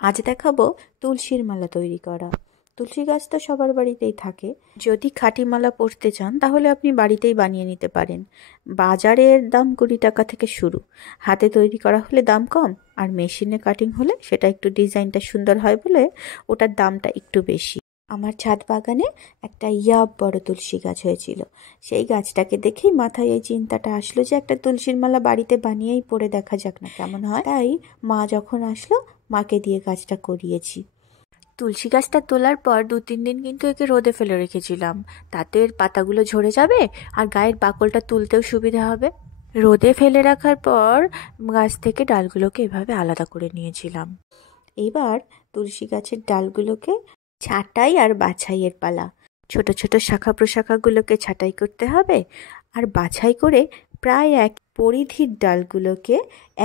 আজ দেখাবো তুলসীর মালা তৈরি করা। তুলসী গাছ তো সবার বাড়িতেই থাকে। যদি খাঁটি মালা পরতে চান তাহলে আপনি বাড়িতেই বানিয়ে নিতে পারেন। বাজারের দাম 20 টাকা থেকে শুরু। হাতে তৈরি করা হলে দাম কম, আর মেশিনে কাটিং হলে সেটা একটু ডিজাইনটা সুন্দর হয় বলে ওটার দামটা একটু বেশি। আমার ছাদ বাগানে একটা বড় তুলসী গাছ হয়েছিল। সেই গাছটাকে দেখেই মাথায় এই চিন্তাটা আসলো যে একটা তুলসীর মালা বাড়িতে বানিয়েই পরে দেখা যাক না কেমন হয়। তাই মা যখন আসলো, মাকে দিয়ে কাজটা করিয়েছি। তুলসী গাছটা তোলার পর 2-3 দিন কিন্তু একে রোদে ফেলে রেখেছিলাম, তাতে এর পাতাগুলো ঝরে যাবে আর গায়ের বাকলটা তুলতেও সুবিধা হবে। রোদে ফেলে রাখার পর গাছ থেকে ডালগুলোকে এভাবে আলাদা করে নিয়েছিলাম। এবার তুলসী গাছের ডালগুলোকে ছাঁটাই আর বাছাইয়ের পালা। ছোট ছোট শাখা প্রশাখাগুলোকে ছাঁটাই করতে হবে, আর বাছাই করে প্রায় এক পরিধির ডালগুলোকে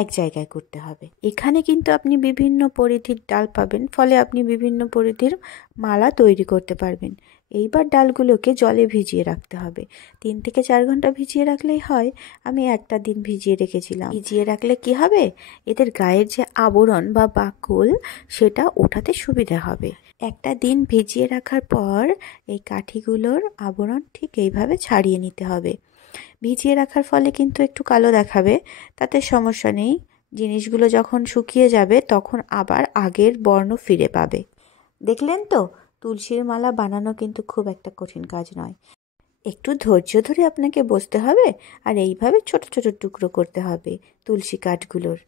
এক জায়গায় করতে হবে। এখানে কিন্তু আপনি বিভিন্ন পরিধির ডাল পাবেন, ফলে আপনি বিভিন্ন পরিধির মালা তৈরি করতে পারবেন। এইবার ডালগুলোকে জলে ভিজিয়ে রাখতে হবে। 3 থেকে 4 ঘন্টা ভিজিয়ে রাখলেই হয়। আমি একটা দিন ভিজিয়ে রেখেছিলাম। ভিজিয়ে রাখলে কি হবে, এদের গায়ের যে আবরণ বা বাকল সেটা ওঠাতে সুবিধা হবে। একটা দিন ভিজিয়ে রাখার পর এই কাঠিগুলোর আবরণ ঠিক এইভাবে ছাড়িয়ে নিতে হবে। ভিজিয়ে রাখার ফলে কিন্তু একটু কালো দেখাবে, তাতে সমস্যা নেই। জিনিসগুলো যখন শুকিয়ে যাবে তখন আবার আগের বর্ণ ফিরে পাবে। দেখলেন তো, তুলসীর মালা বানানো কিন্তু খুব একটা কঠিন কাজ নয়। একটু ধৈর্য ধরে আপনাকে বসতে হবে, আর এইভাবে ছোট ছোট টুকরো করতে হবে তুলসী কাঠগুলোর।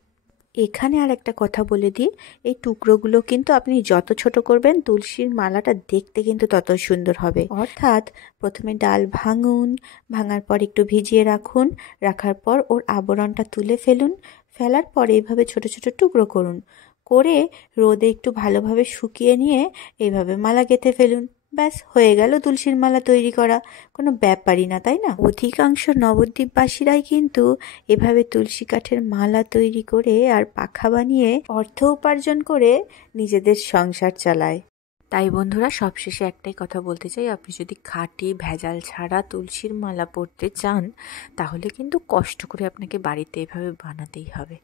এখানে আর একটা কথা বলে দিই, এই টুকরোগুলো কিন্তু আপনি যত ছোট করবেন তুলসীর মালাটা দেখতে কিন্তু তত সুন্দর হবে। অর্থাৎ প্রথমে ডাল ভাঙুন, ভাঙার পর একটু ভিজিয়ে রাখুন, রাখার পর ওর আবরণটা তুলে ফেলুন, ফেলার পর এইভাবে ছোট ছোট টুকরো করুন, করে রোদে একটু ভালোভাবে শুকিয়ে নিয়ে এইভাবে মালা গেঁথে ফেলুন। ব্যাস হয়ে গেল তুলসীর মালা তৈরি করা। কোনো ব্যাপারই না, তাই না? অধিকাংশ নবদ্বীপবাসীরাই কিন্তু এভাবে তুলসী কাঠের মালা তৈরি করে আর পাখা বানিয়ে অর্থ উপার্জন করে নিজেদের সংসার চালায়। তাই বন্ধুরা, সবশেষে একটাই কথা বলতে চাই, আপনি যদি খাঁটি ভেজাল ছাড়া তুলসীর মালা পরতে চান তাহলে কিন্তু কষ্ট করে আপনাকে বাড়িতে এভাবে বানাতেই হবে।